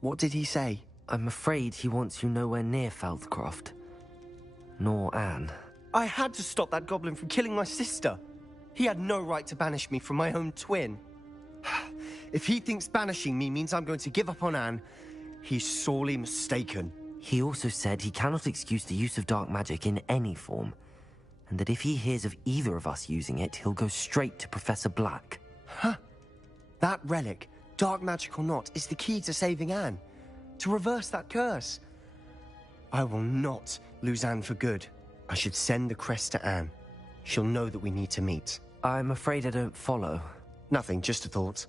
what did he say? I'm afraid he wants you nowhere near Feldcroft. Nor Anne. I had to stop that goblin from killing my sister. He had no right to banish me from my own twin. If he thinks banishing me means I'm going to give up on Anne, he's sorely mistaken. He also said he cannot excuse the use of dark magic in any form, and that if he hears of either of us using it, he'll go straight to Professor Black. Huh. That relic, dark magic or not, is the key to saving Anne. To reverse that curse. I will not lose Anne for good. I should send the crest to Anne. She'll know that we need to meet. I'm afraid I don't follow. Nothing, just a thought.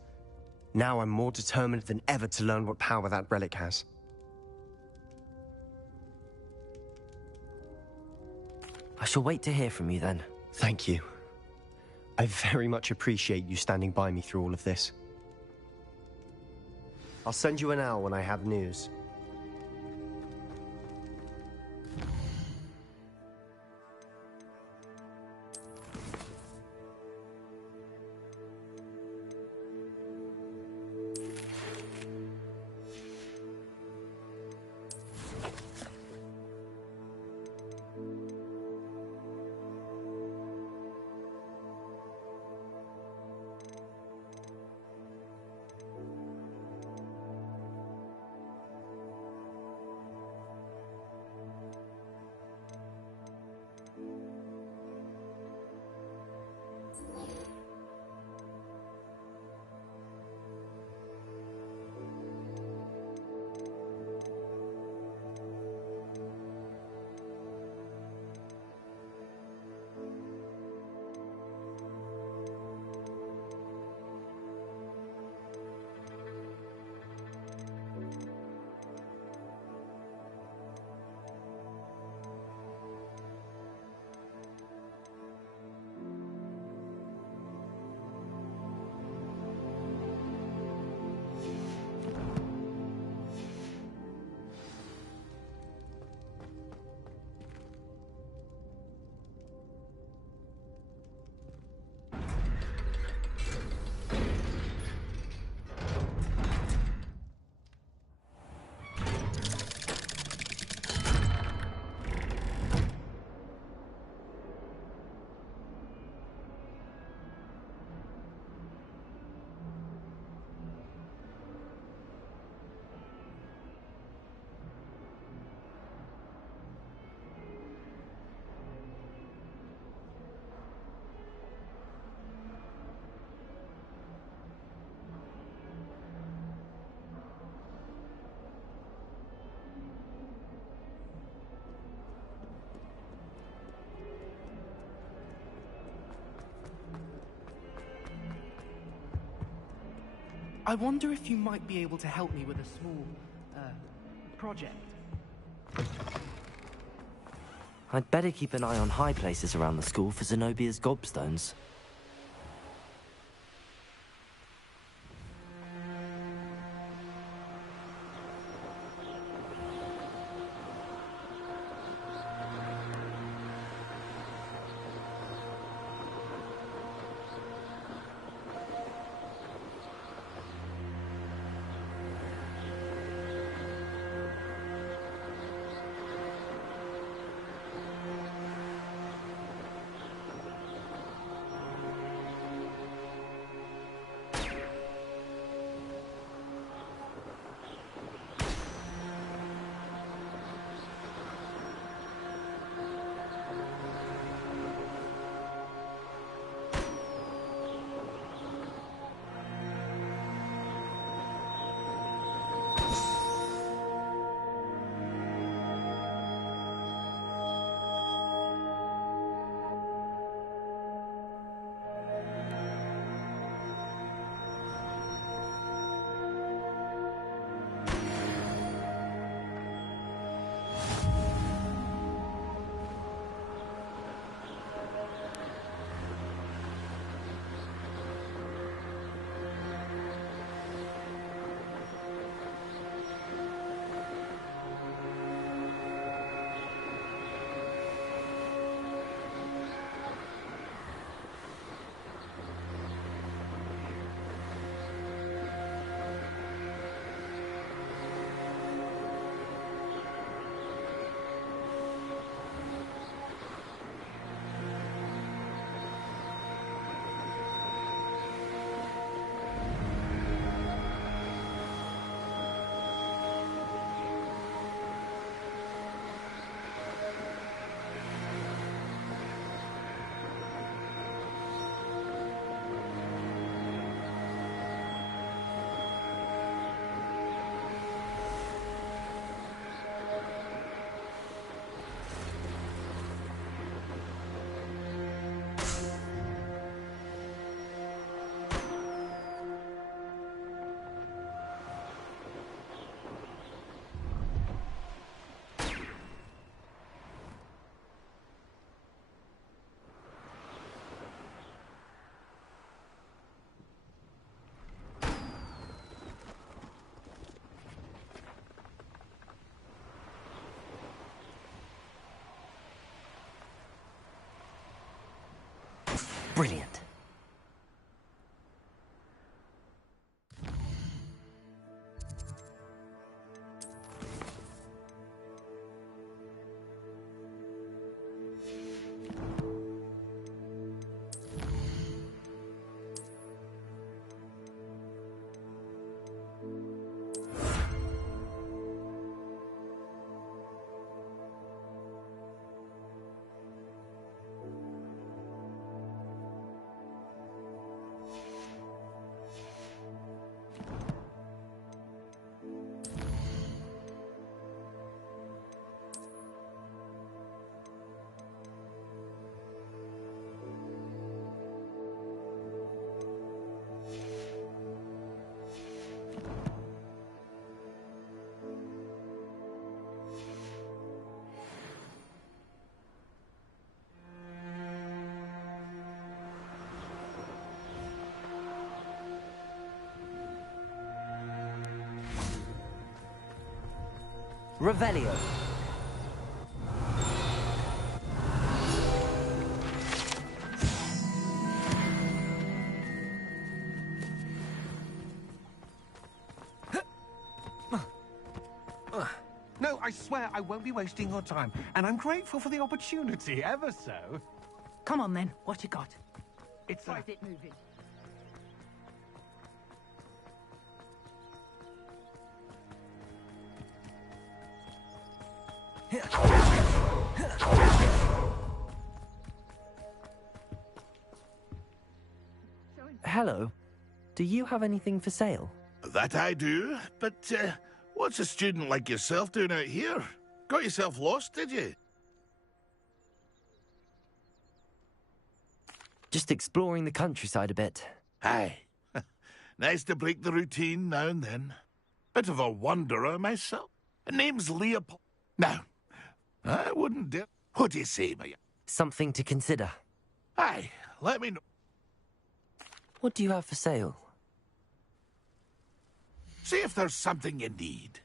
Now I'm more determined than ever to learn what power that relic has. I shall wait to hear from you then. Thank you. I very much appreciate you standing by me through all of this. I'll send you an owl when I have news. I wonder if you might be able to help me with a small, project. I'd better keep an eye on high places around the school for Zenobia's gobstones. Brilliant. Revelio. No, I swear I won't be wasting your time, and I'm grateful for the opportunity, ever so. Come on then, what you got? It's Why is it moving? Hello. Do you have anything for sale? That I do, but what's a student like yourself doing out here? Got yourself lost, did you? Just exploring the countryside a bit. Aye. Nice to break the routine now and then. Bit of a wanderer myself. Name's Leopold. Now, I wouldn't dare... What do you say, my... Something to consider. Aye, let me know. What do you have for sale? See if there's something you need.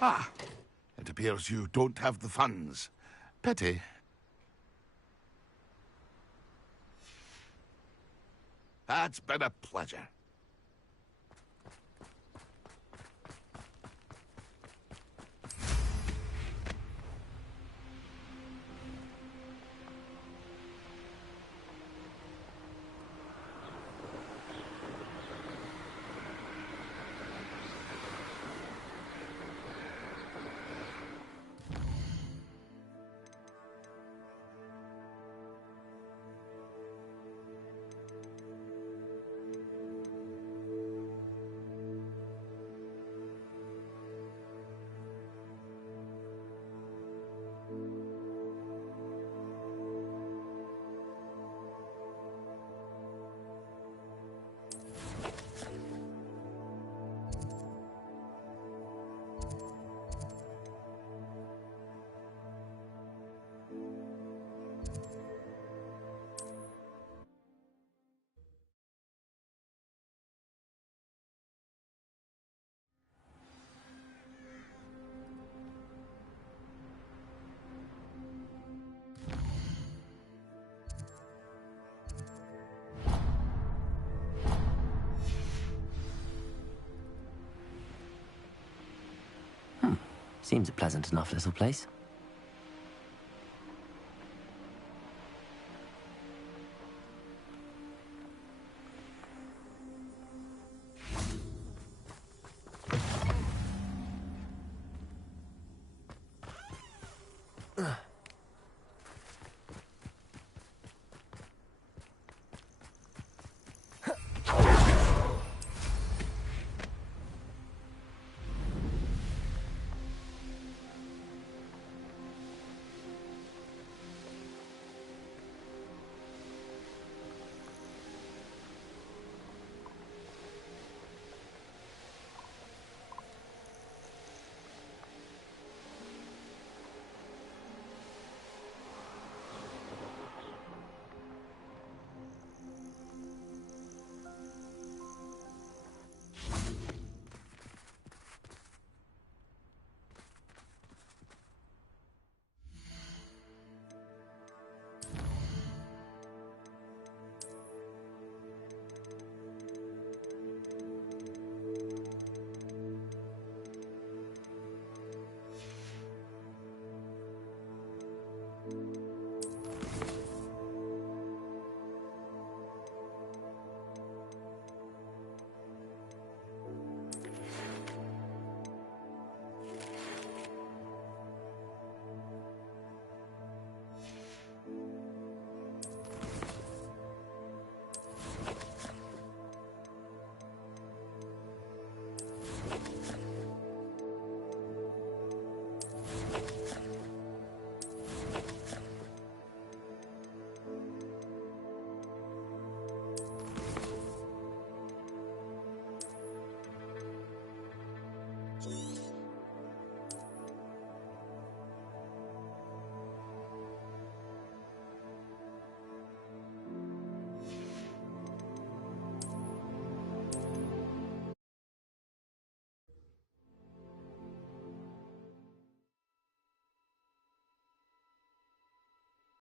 Ah, it appears you don't have the funds. Pity. That's been a pleasure. Seems a pleasant enough little place.